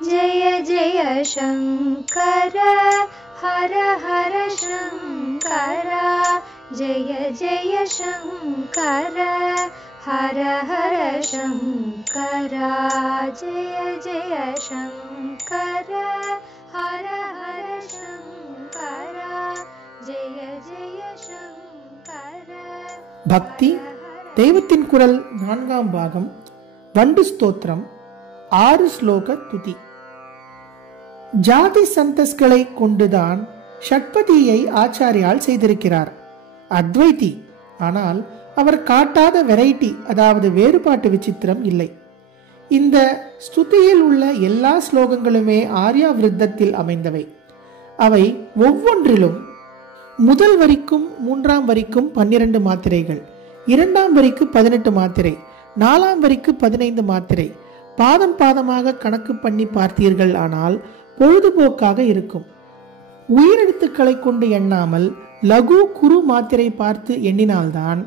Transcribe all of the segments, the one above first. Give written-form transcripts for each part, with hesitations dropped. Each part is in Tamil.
जय जय शंकर हर हर शंकर जय जय शंकर हर हर शंकर जय जय शंकर हर हर शंकर जय जय शंकर. பக்தி தெய்வத்தின் குரல் 4ஆம் பாகம் வண்டு ஸ்தோத்திரம் 6 ஸ்லோக துதி. ஜாதி சந்தஸ்களை கொண்டுதான் ஷட்பதியை ஆச்சாரியால் செய்திருக்கிறார். அத்வைதி, ஆனால் அவர் காட்டாத வெரைட்டி, அதாவது வேறுபாட்டு விசித்திரம் இல்லை. இந்த ஸ்துதியில் உள்ள எல்லா ஸ்லோகங்களுமே ஆர்யா விருத்தத்தில் அமைந்தவை. அவை ஒவ்வொன்றிலும் முதல் வரிக்கும் 3ஆம் வரிக்கும் 12 மாத்திரைகள், 2ஆம் வரிக்கு 18 மாத்திரை, 4ஆம் வரிக்கு 15 மாத்திரை. பாதம் பாதமாக கணக்கு பண்ணி பார்த்தீர்கள் ஆனால் பொழுதுபோக்காக இருக்கும். உயிரெழுத்துக்களை கொண்டு எண்ணாமல் லகு குரு மாத்திரை பார்த்து எண்ணினால்தான்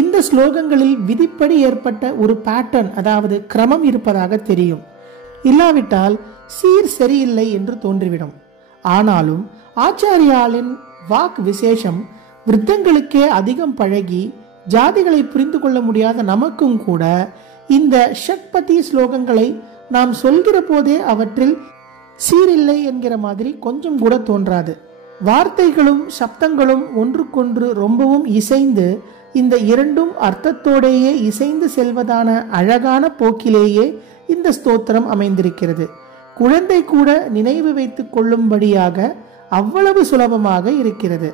இந்த ஸ்லோகங்களில் விதிப்படி ஏற்பட்ட ஒரு பேட்டர்ன், அதாவது கிரமம் இருப்பதாக தெரியும். இல்லாவிட்டால் சீர் சரியில்லை என்று தோன்றிவிடும். ஆனாலும் ஆச்சாரியாலின் வாக் விசேஷம் விருத்தங்களுக்கே அதிகம் பழகி ஜாதிகளை புரிந்து கொள்ள முடியாத நமக்கும் கூட இந்த ஷட்பதி ஸ்லோகங்களை நாம் சொல்கிற போதே அவற்றில் சீரில்லை என்கிற மாதிரி கொஞ்சம் கூட தோன்றாது. வார்த்தைகளும் சப்தங்களும் ஒன்றுக்கொன்று ரொம்பவும் இசைந்து இந்த இரண்டும் அர்த்தத்தோடேயே இசைந்து செல்வதான அழகான போக்கிலேயே இந்த ஸ்தோத்திரம் அமைந்திருக்கிறது. குழந்தை கூட நினைவு வைத்துக் கொள்ளும்படியாக அவ்வளவு சுலபமாக இருக்கிறது.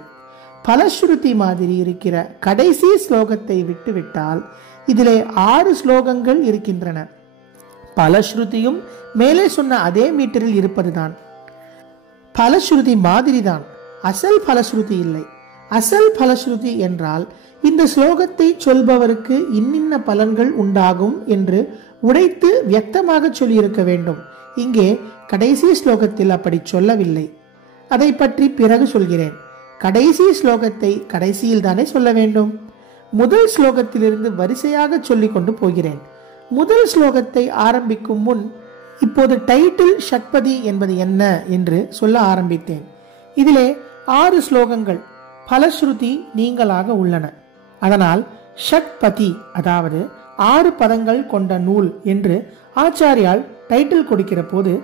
பலஸ்ருதி மாதிரி இருக்கிற கடைசி ஸ்லோகத்தை விட்டுவிட்டால் இதிலே 6 ஸ்லோகங்கள் இருக்கின்றன. பலஸ்ருதியும் மேலே சொன்ன அதே மீட்டரில் இருப்பதுதான். பலஸ்ருதி மாதிரிதான், அசல் பலஸ்ருதி இல்லை. அசல் பலஸ்ருதி என்றால் இந்த ஸ்லோகத்தை சொல்பவருக்கு இன்னின்ன பலன்கள் உண்டாகும் என்று உடைத்து வியக்தமாக சொல்லியிருக்க வேண்டும். இங்கே கடைசி ஸ்லோகத்தில் அப்படி சொல்லவில்லை. அதை பற்றி பிறகு சொல்கிறேன். கடைசி ஸ்லோகத்தை கடைசியில் தானே சொல்ல வேண்டும். முதல் ஸ்லோகத்திலிருந்து வரிசையாக சொல்லிக் கொண்டு போகிறேன். முதல் ஸ்லோகத்தை ஆரம்பிக்கும் முன் இப்போது டைட்டில் ஷட்பதி என்பது என்ன என்று சொல்ல ஆரம்பித்தேன். இதிலே 6 ஸ்லோகங்கள் பலஸ்ருதி நீங்களாக உள்ளன. அதனால் ஷட்பதி, அதாவது 6 பதங்கள் கொண்ட நூல் என்று ஆச்சாரியால் டைட்டில் கொடுக்கிற போது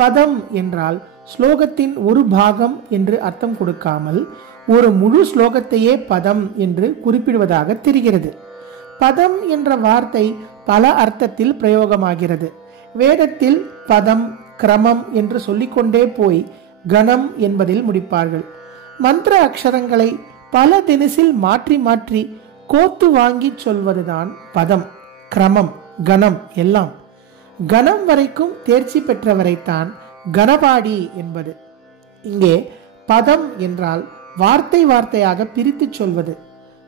பதம் என்றால் ஸ்லோகத்தின் ஒரு பாகம் என்று அர்த்தம் கொடுக்காமல் ஒரு முழு ஸ்லோகத்தையே பதம் என்று குறிப்பிடுவதாக தெரிகிறது. பதம் என்ற வார்த்தை பல அர்த்தத்தில் பிரயோகமாகிறது. வேதத்தில் பதம், கிரமம் என்று சொல்லிக்கொண்டே போய் கணம் என்பதில் முடிப்பார்கள். மந்திர அக்ஷரங்களை பல தினசில் மாற்றி மாற்றி கோத்து வாங்கி சொல்வதுதான் பதம், கிரமம், கணம் எல்லாம். கணம் வரைக்கும் தேர்ச்சி பெற்றவரைத்தான் கணபாடி என்பது. இங்கே பதம் என்றால் வார்த்தை வார்த்தையாக பிரித்து சொல்வது.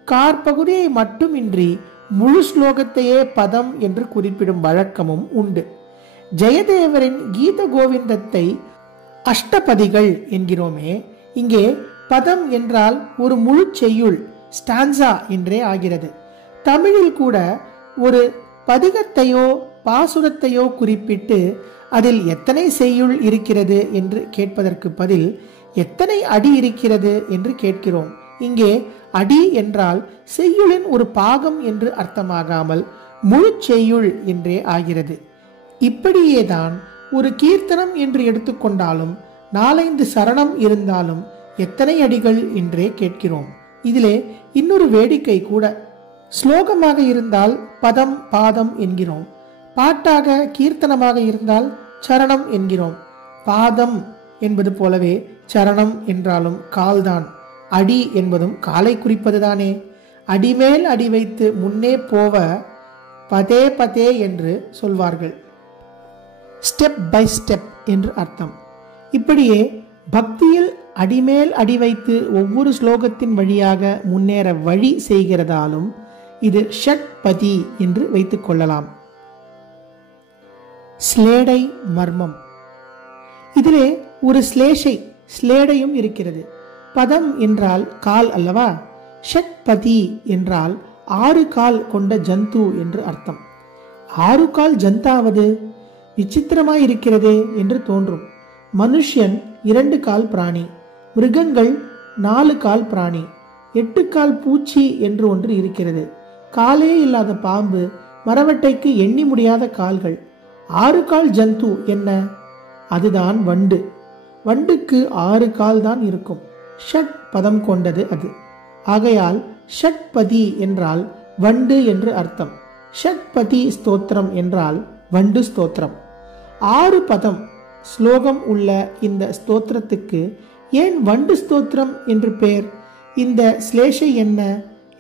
காற்பகுதியை மட்டுமின்றி முழு ஸ்லோகத்தையே பதம் என்று குறிப்பிடும் வழக்கமும் உண்டு. ஜெயதேவரின் கீத கோவிந்தத்தை அஷ்டபதிகள் என்கிறோமே, இங்கே பதம் என்றால் ஒரு முழு செய்யுள், ஸ்டான்சா என்றே ஆகிறது. தமிழில் கூட ஒரு பதிகத்தையோ பாசுரத்தையோ குறிப்பிட்டு அதில் எத்தனை செய்யுள் இருக்கிறது என்று கேட்பதற்கு பதில் எத்தனை அடி இருக்கிறது என்று கேட்கிறோம். இங்கே அடி என்றால் செய்யுளின் ஒரு பாகம் என்று அர்த்தமாகாமல் முழு செய்யுள் என்றே ஆகிறது. இப்படியேதான் ஒரு கீர்த்தனம் என்று எடுத்துக்கொண்டாலும் 4-5 சரணம் இருந்தாலும் எத்தனை அடிகள் என்றே கேட்கிறோம். இதிலே இன்னொரு வேடிக்கை கூட. ஸ்லோகமாக இருந்தால் பதம், பாதம் என்கிறோம். பாட்டாக கீர்த்தனமாக இருந்தால் சரணம் என்கிறோம். பாதம் என்பது போலவே சரணம் என்றாலும் கால்தான். அடி என்பதும் காலை குறிப்பதுதானே. அடிமேல் அடி வைத்து முன்னே போவ பதே பதே என்று சொல்வார்கள். ஸ்டெப் பை ஸ்டெப் என்று அர்த்தம். இப்படியே பக்தியில் அடிமேல் அடி வைத்து ஒவ்வொரு ஸ்லோகத்தின் வழியாக முன்னேற வழி செய்கிறதாலும் இது ஷட்பதி என்று வைத்துக் கொள்ளலாம். ஸ்லேடை மர்மம். இதிலே ஒரு ஸ்லேடையும் இருக்கிறது. பதம் என்றால் கால் அல்லவா? ஷட்பதி என்றால் 6 கால் கொண்ட ஜந்து என்று அர்த்தம். 6 கால் ஜந்தாவது விசித்திரமாயிருக்கிறதே என்று தோன்றும். மனுஷன் 2 கால் பிராணி, மிருகங்கள் 4 கால் பிராணி, 8 கால் பூச்சி என்று ஒன்று இருக்கிறது. காலே இல்லாத பாம்பு, மரவட்டைக்கு எண்ணி முடியாத கால்கள், 6 கால் ஜந்து என்ன? அதுதான் வண்டு. வண்டுக்கு 6 கால் தான் இருக்கும். ஷட் பதம் கொண்டது அது. ஆகையால் ஷட்பதி என்றால் வண்டு என்று அர்த்தம். ஷட்பதி ஸ்தோத்திரம் என்றால் வண்டு ஸ்தோத்திரம். 6 பதம் ஸ்லோகம் உள்ள இந்த ஸ்தோத்திரத்துக்கு ஏன் வண்டு ஸ்தோத்திரம் என்று பெயர்? இந்த ஸ்லேஷை என்ன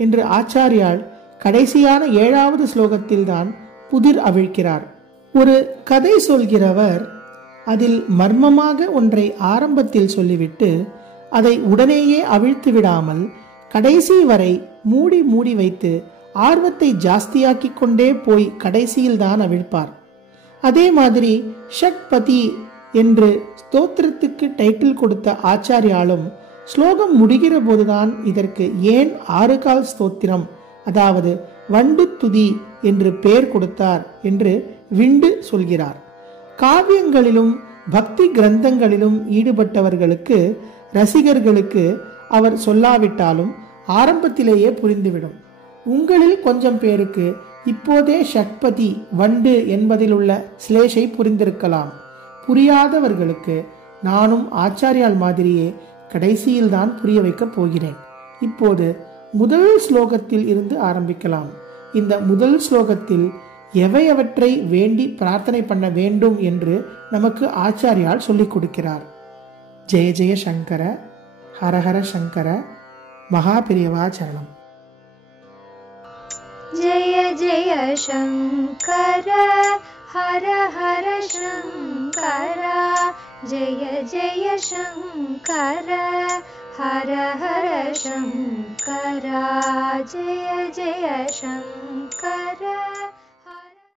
என்று ஆச்சாரியால் கடைசியான 7வது ஸ்லோகத்தில் தான் புதிர் அவிழ்க்கிறார். ஒரு கதை சொல்கிறவர் அதில் மர்மமாக ஒன்றை ஆரம்பத்தில் சொல்லிவிட்டு அதை உடனேயே அவிழ்த்து விடாமல் கடைசி வரை மூடி மூடி வைத்து ஆர்வத்தை ஜாஸ்தியாக்கி கொண்டே போய் கடைசியில் தான் அவிழ்ப்பார். அதே மாதிரி ஷட்பதி என்று ஸ்தோத்திரத்துக்கு டைட்டில் கொடுத்த ஆச்சாரியாலும் ஸ்லோகம் முடிகிற போதுதான் இதற்கு ஏன் 6 கால் ஸ்தோத்திரம், அதாவது வண்டு துதி என்று பெயர் கொடுத்தார் என்று விண்டு சொல்கிறார். காவியங்களிலும் பக்தி கிரந்தங்களிலும் ஈடுபட்டவர்களுக்கு, ரசிகர்களுக்கு அவர் சொல்லாவிட்டாலும் ஆரம்பத்திலேயே புரிந்துவிடும். உங்களில் கொஞ்சம் பேருக்கு இப்போதே ஷட்பதி வண்டு என்பதில் உள்ள ஸ்லேஷை புரிந்திருக்கலாம். புரியாதவர்களுக்கு நானும் ஆச்சாரியால் மாதிரியே கடைசியில் தான் புரிய வைக்கப் போகிறேன். இப்போது முதல் ஸ்லோகத்தில் இருந்து ஆரம்பிக்கலாம். இந்த முதல் ஸ்லோகத்தில் எவையவற்றை வேண்டி பிரார்த்தனை பண்ண வேண்டும் என்று நமக்கு ஆச்சாரியால் சொல்லிக் கொடுக்கிறார். ஜெய ஜெய சங்கர, ஹரஹர சங்கர, மகாபிரியவா சரணம். जय जय शंकर हर हर शंकर, जय जय शंकर हर हर शंकर, जय जय शंकर.